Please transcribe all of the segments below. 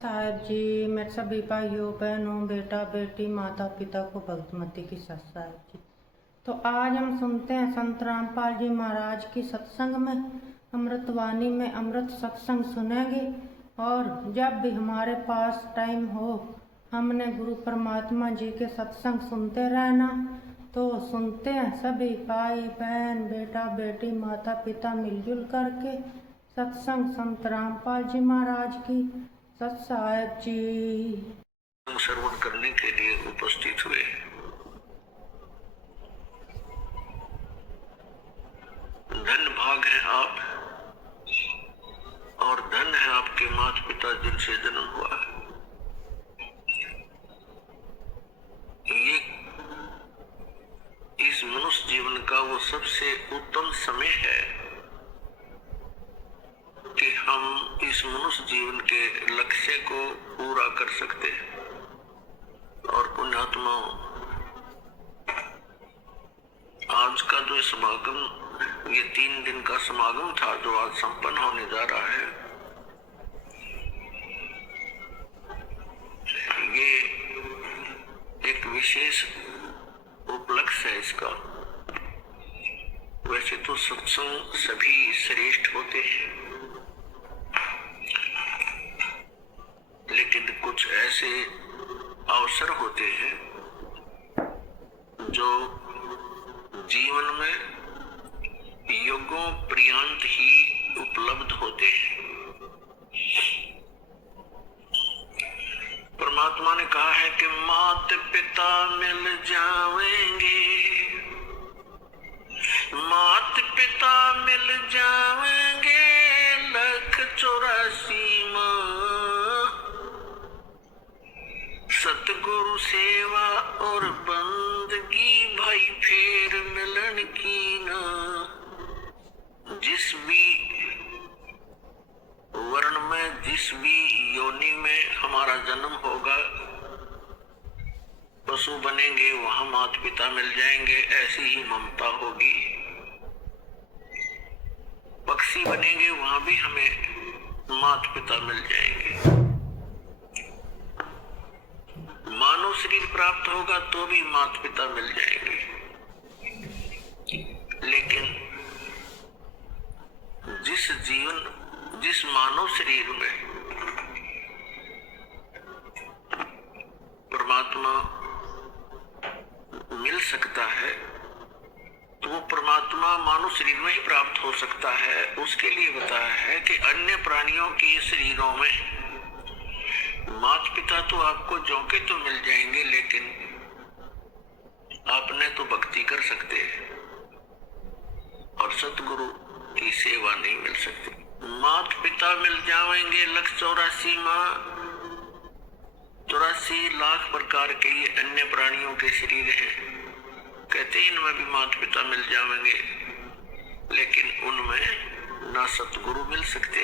साहब जी, मेरे सभी भाइयों बहनों बेटा बेटी माता पिता को भक्तमती की सत साहब जी। तो आज हम सुनते हैं संत रामपाल जी महाराज की सत्संग में अमृतवाणी में अमृत सत्संग सुनेंगे। और जब भी हमारे पास टाइम हो हमने गुरु परमात्मा जी के सत्संग सुनते रहना। तो सुनते हैं सभी भाई बहन बेटा बेटी माता पिता मिलजुल करके सत्संग संत रामपाल जी महाराज की सत साहब जी। श्रवण करने के लिए उपस्थित हुए। धन भाग है आप और धन है आपके माता पिता जिनसे जन्म हुआ है। ये इस मनुष्य जीवन का वो सबसे उत्तम समय है कि हम इस मनुष्य जीवन के लक्ष्य को पूरा कर सकते हैं। और पुण्यात्मा, आज का जो समागम ये 3 दिन का समागम था जो आज संपन्न होने जा रहा है, ये एक विशेष उपलक्ष्य है इसका। वैसे तो सत्संग सभी श्रेष्ठ होते हैं, लेकिन कुछ ऐसे अवसर होते हैं जो जीवन में युगों पर्यंत ही उपलब्ध होते हैं। परमात्मा ने कहा है कि माता पिता मिल जाएंगे, माता पिता मिल जाएंगे, 184 माँ सतगुरु सेवा और बंदगी भाई फेर मिलन की ना। जिस भी वर्ण में जिस भी योनि में हमारा जन्म होगा, पशु बनेंगे वहां माता पिता मिल जाएंगे, ऐसी ही ममता होगी। पक्षी बनेंगे वहां भी हमें माता पिता मिल जाएंगे। मानव शरीर प्राप्त होगा तो भी माता पिता मिल जाएंगे। लेकिन जिस मानव शरीर में परमात्मा मिल सकता है तो वो परमात्मा मानव शरीर में ही प्राप्त हो सकता है। उसके लिए बताया है कि अन्य प्राणियों के शरीरों में माता पिता तो आपको जोके तो मिल जाएंगे, लेकिन आपने तो भक्ति कर सकते हैं और सतगुरु की सेवा नहीं मिल सकती। माता पिता मिल जाएंगे 184 माँ, 84 लाख प्रकार के ये अन्य प्राणियों के शरीर हैं। कहते हैं इनमें भी माता पिता मिल जाएंगे, लेकिन उनमें ना सतगुरु मिल सकते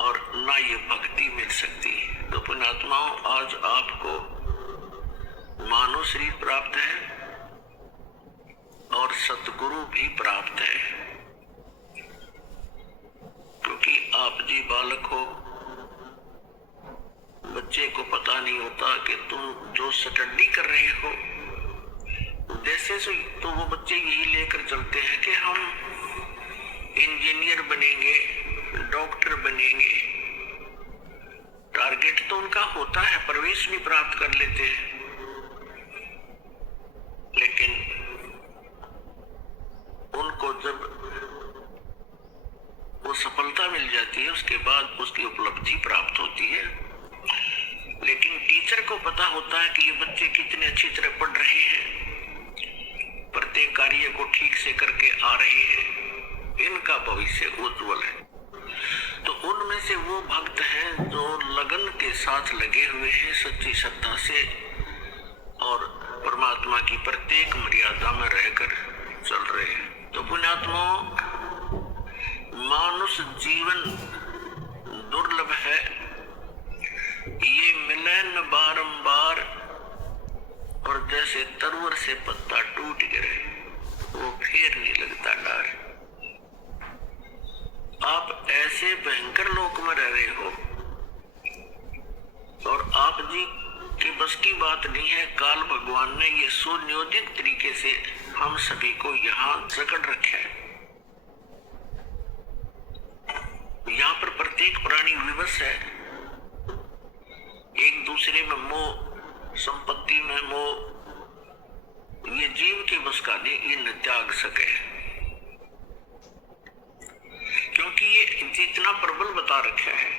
और ना ये भक्ति मिल सकती। तो पुण्यात्माओं, आज आपको मानव शरीर प्राप्त है और सतगुरु भी प्राप्त है, क्योंकि आप जी बालक हो, बच्चे को पता नहीं होता कि तुम जो स्टडी कर रहे हो, जैसे तो वो बच्चे यही लेकर चलते हैं कि हम इंजीनियर बनेंगे, डॉक्टर बनेंगे। टारगेट तो उनका होता है, प्रवेश भी प्राप्त कर लेते हैं, लेकिन उनको जब वो सफलता मिल जाती है उसके बाद उसकी उपलब्धि प्राप्त होती है। लेकिन टीचर को पता होता है कि ये बच्चे कितने अच्छी तरह पढ़ रहे हैं, प्रत्येक कार्य को ठीक से करके आ रहे हैं, इनका भविष्य उज्जवल है। तो उनमें से वो भक्त हैं जो लगन के साथ लगे हुए हैं, सच्ची श्रद्धा से और परमात्मा की प्रत्येक मर्यादा में रहकर चल रहे हैं। तो पुण्यात्माओं, मानुष जीवन दुर्लभ है, ये मिले न बारंबार, और जैसे तरवर से पत्ता टूट गिरे वो फिर नहीं लगता डार। आप ऐसे भयंकर लोक में रह रहे हो जी के बस की बात नहीं है। काल भगवान ने ये सुनियोजित तरीके से हम सभी को यहाँ जकड़ रखा है। यहाँ पर प्रत्येक प्राणी विवश है, एक दूसरे में मोह, संपत्ति में मोह, ये जीव के बस का नहीं, ये न त्याग सके, क्योंकि ये जितना प्रबल बता रखा है।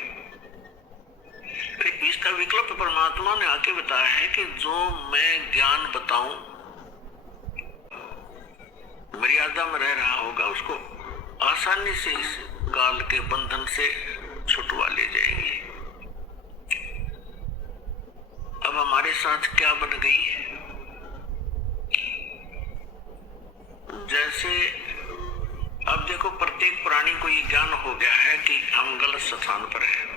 फिर इसका विकल्प परमात्मा ने आके बताया है कि जो मैं ज्ञान बताऊं, मर्यादा में रह रहा होगा, उसको आसानी से इस काल के बंधन से छुटवा ले जाएंगे। अब हमारे साथ क्या बन गई है? जैसे अब देखो, प्रत्येक प्राणी को ये ज्ञान हो गया है कि हम गलत स्थान पर हैं,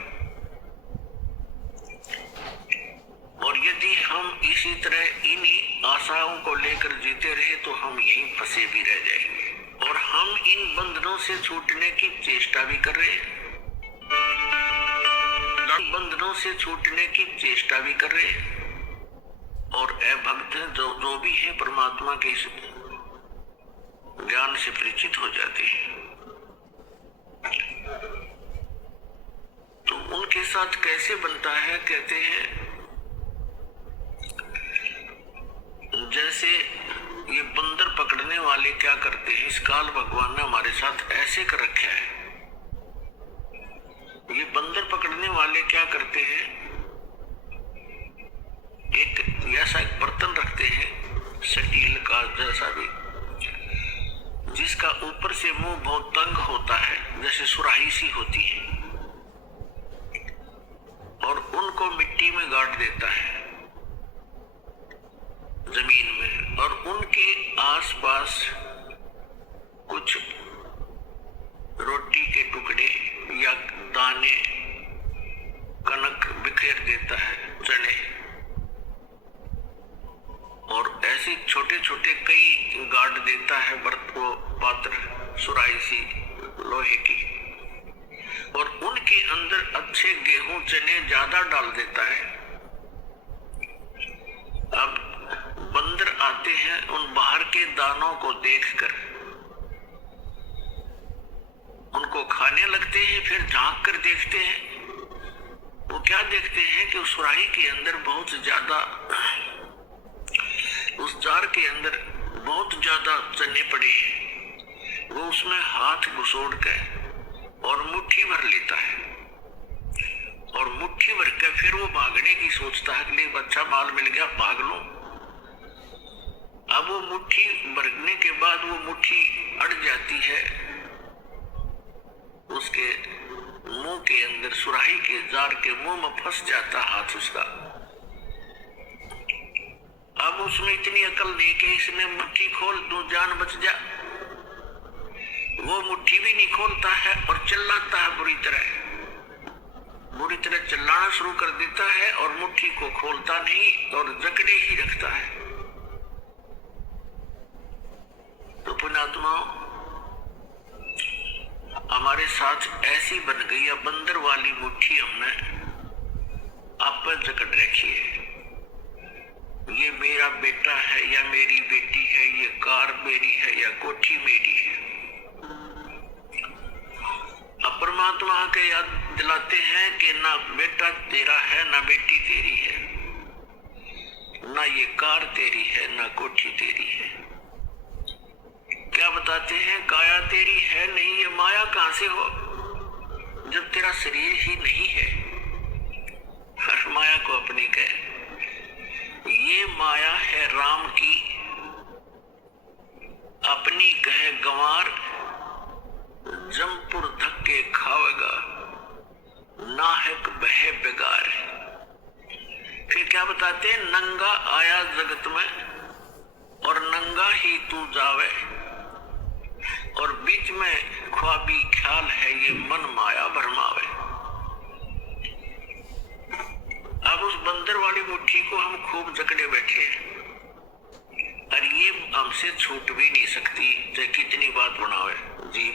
और यदि हम इसी तरह इन्हीं आशाओं को लेकर जीते रहे तो हम यहीं फंसे भी रह जाएंगे, और हम इन बंधनों से छूटने की चेष्टा भी कर रहे हैं, बंधनों से छूटने की चेष्टा भी कर रहे हैं, और भक्त जो भी है परमात्मा के इस ज्ञान से परिचित हो जाते हैं, तो उनके साथ कैसे बनता है? कहते हैं जैसे ये बंदर पकड़ने वाले क्या करते हैं, इस काल भगवान ने हमारे साथ ऐसे कर रखा है। ये बंदर पकड़ने वाले क्या करते हैं, एक ऐसा एक बर्तन रखते हैं स्टील का जैसा भी, जिसका ऊपर से मुंह बहुत तंग होता है, जैसे सुराही सी होती है, और उनको मिट्टी में गाड़ देता है, जमीन में, और उनके आसपास कुछ रोटी के टुकड़े या दाने, कनक बिखेर देता है, चने, और ऐसे छोटे छोटे कई गाड़ देता है वो पात्र, सुराही सी लोहे की, और उनके अंदर अच्छे गेहूं चने ज्यादा डाल देता है। अब बंदर आते हैं, उन बाहर के दानों को देखकर उनको खाने लगते हैं, फिर झांक कर देखते हैं, वो क्या देखते हैं कि उस सुराही के अंदर बहुत ज्यादा, उस जार के अंदर बहुत ज्यादा चने पड़े हैं। वो उसमें हाथ घुसोड़ कर और मुट्ठी भर लेता है, और मुट्ठी भर कर फिर वो भागने की सोचता है कि अच्छा माल मिल गया, भाग लो। अब वो मुट्ठी भरने के बाद वो मुट्ठी अड़ जाती है उसके मुंह के अंदर, सुराही के जार के मुंह में फंस जाता हाथ उसका। अब उसमें इतनी अकल नहीं कि इसने मुट्ठी खोल दूं, जान बच जा। वो मुट्ठी भी नहीं खोलता है और चिल्लाता है बुरी तरह चिल्लाना शुरू कर देता है, और मुट्ठी को खोलता नहीं और जकड़े ही रखता है। तो पुण्यात्मा, हमारे साथ ऐसी बन गई है बंदर वाली मुट्ठी, हमने आप पर जकड़ रखी है। ये मेरा बेटा है या मेरी बेटी है, ये कार मेरी है या कोठी मेरी है। अब परमात्मा के याद दिलाते हैं कि ना बेटा तेरा है, ना बेटी तेरी है, ना ये कार तेरी है, ना कोठी तेरी है। क्या बताते हैं? काया तेरी है नहीं, ये माया कहां से हो जब तेरा शरीर ही नहीं है। हर माया को अपनी कहे, ये माया है राम की, अपनी कहे गंवार, जमपुर धक्के खावेगा, नाहक बहे बेगार। फिर क्या बताते हैं? नंगा आया जगत में और नंगा ही तू जावे, और बीच में ख्वाबी ख्याल है ये मन माया भरमावे। अब उस बंदर वाली मुट्ठी को हम खूब जकड़े बैठे हैं, और ये हमसे छूट भी नहीं सकती, चाहे कितनी बात बनावे जी,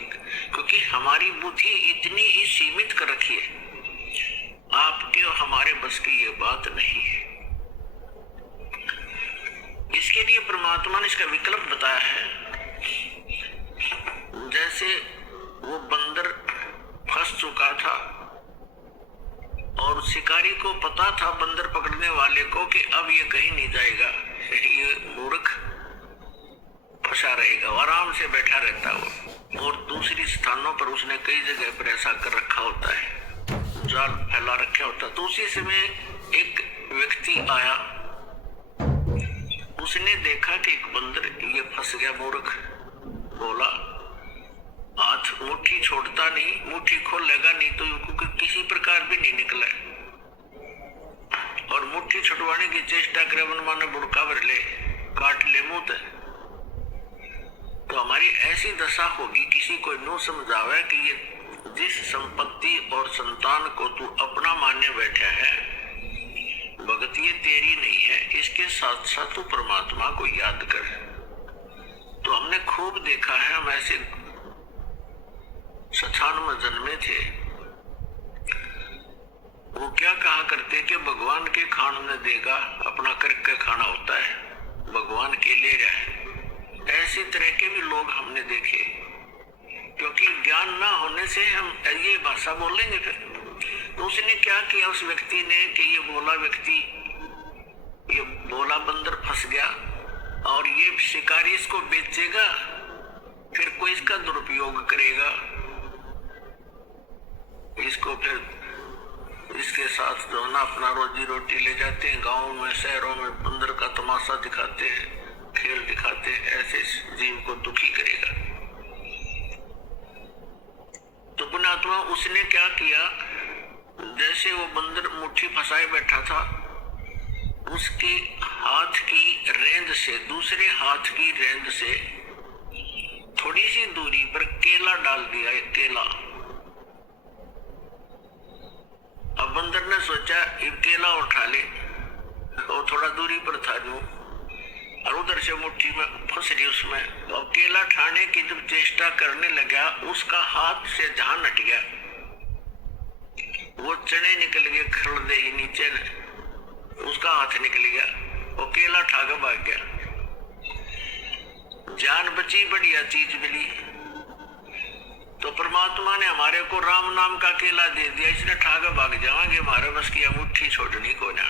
क्योंकि हमारी बुद्धि इतनी ही सीमित कर रखी है। आपके और हमारे बस की ये बात नहीं है। इसके लिए परमात्मा ने इसका विकल्प बताया है। जैसे वो बंदर फंस चुका था और शिकारी को पता था बंदर पकड़ने वाले को कि अब ये कहीं नहीं जाएगा, ये मूर्ख फंसा रहेगा, आराम से बैठा रहता वो। और दूसरी स्थानों पर उसने कई जगह पर ऐसा कर रखा होता है, जाल फैला रखा होता है। तो उसी समय एक व्यक्ति आया, उसने देखा कि एक बंदर ये फंस गया, मूर्ख बोला हाथ मुट्ठी छोड़ता नहीं, मुट्ठी खोलेगा नहीं तो क्योंकि किसी प्रकार भी नहीं निकला, और मुट्ठी छुटवाने की चेष्टा करे माने बुड़का भर ले, काट ले मुंह ते। तो हमारी ऐसी दशा होगी, किसी को नो समझावे कि ये जिस संपत्ति और संतान को तू अपना मानने बैठा है, भगत ये तेरी नहीं है, इसके साथ साथ तू परमात्मा को याद कर। तो हमने खूब देखा है, हम ऐसे सछान में जन्मे थे, वो क्या कहा करते कि भगवान के खान में देगा, अपना करके खाना होता है, भगवान के ले रहे। ऐसी तरह के भी लोग हमने देखे, क्योंकि ज्ञान ना होने से हम ये भाषा बोलेंगे फिर। तो उसने क्या किया उस व्यक्ति ने कि ये बोला बंदर फंस गया और ये शिकारी इसको बेचेगा, फिर कोई इसका दुरुपयोग करेगा, इसको फिर इसके साथ जो ना अपना रोजी रोटी ले जाते हैं, गाँव में शहरों में बंदर का तमाशा दिखाते हैं, खेल दिखाते हैं, ऐसे जीव को दुखी करेगा। तो पुण्यात्मा उसने क्या किया, जैसे वो बंदर मुट्ठी फंसाए बैठा था, उसके हाथ की रेंज से दूसरे हाथ की रेंज से थोड़ी सी दूरी पर केला डाल दिया, एक केला। अब बंदर ने सोचा एक केला उठा ले, और थोड़ा दूरी पर था जो, और उधर से मुट्ठी में फंस रही उसमें। तो अब केला ठाने की जब चेष्टा करने लगा, उसका हाथ से जहां हट गया, वो चने निकल गए, खड़े ही नीचे ने उसका हाथ निकल गया, वो केला ठा के भाग गया। जान बची, बढ़िया चीज मिली। तो परमात्मा ने हमारे को राम नाम का केला दे दिया, इसने ठा के भाग जाएंगे, हमारे बस की मुट्ठी छोड़नी को ना।